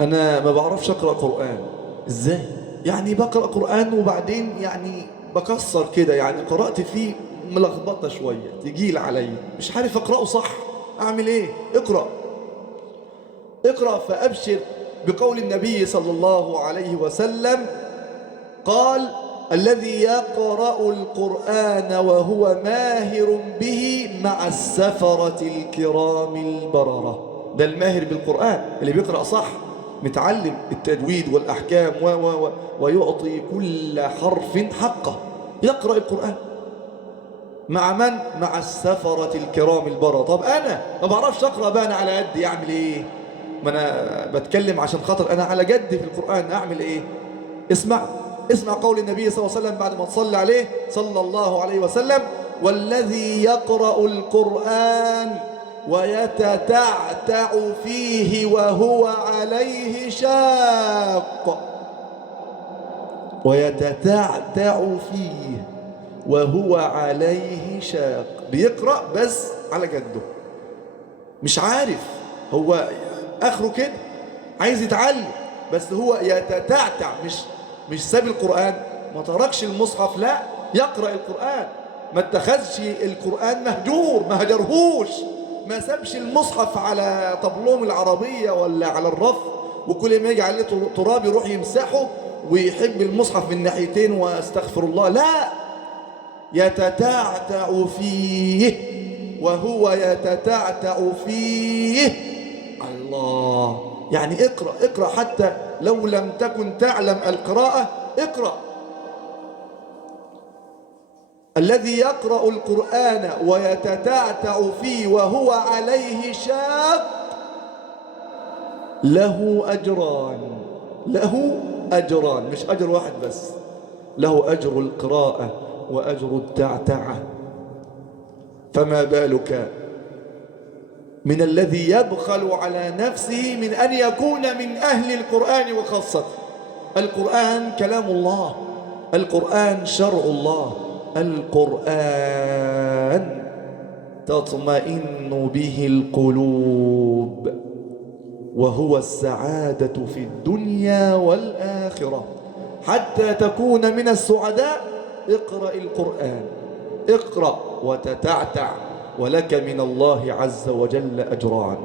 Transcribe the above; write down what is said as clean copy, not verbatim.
أنا ما بعرفش أقرأ قرآن. إزاي؟ يعني بقرأ قرآن وبعدين يعني بكسر كده، يعني قرأت فيه ملخبطة شوية تجيل علي، مش عارف أقرأه صح. أعمل إيه؟ اقرأ اقرأ فأبشر بقول النبي صلى الله عليه وسلم قال: الذي يقرأ القرآن وهو ماهر به مع السفرة الكرام البررة. ده الماهر بالقرآن اللي بيقرأ صح، متعلم التجويد والأحكام ويعطي كل حرف حقه. يقرأ القرآن مع من؟ مع السفرة الكرام البررة. طب أنا ما بعرفش أقرأ بقى، أنا على قدي، أعمل إيه؟ ما أنا بتكلم عشان خاطر أنا على قدي في القرآن، أعمل إيه؟ اسمع قول النبي صلى الله عليه وسلم بعد ما تصلي عليه صلى الله عليه وسلم: والذي يقرأ القرآن ويتتعتع فيه وهو عليه شاق. ويتتعتع فيه وهو عليه شاق، بيقرأ بس على جده، مش عارف هو آخره كده، عايز يتعلم بس هو يتتعتع، مش ساب القرآن، ما تركش المصحف، لا، يقرأ القرآن، ما اتخذش القرآن مهجور، ما هجرهوش، ما سابش المصحف على طبلوم العربية ولا على الرف، وكل ما يجي عليه تراب يروح يمسحه ويحب المصحف من ناحيتين واستغفر الله، لا، يتتعتع فيه وهو يتتعتع فيه. الله، يعني اقرأ حتى لو لم تكن تعلم القراءة، اقرأ. الذي يقرأ القرآن ويتتعتع فيه وهو عليه شاق له أجران، مش أجر واحد بس، له أجر القراءة وأجر التعتعة. فما بالك من الذي يبخل على نفسه من أن يكون من أهل القرآن وخاصة. القرآن كلام الله، القرآن شرع الله، القرآن تطمئن به القلوب، وهو السعادة في الدنيا والآخرة. حتى تكون من السعداء اقرأ القرآن، اقرأ وتتعتع، ولك من الله عز وجل أجران.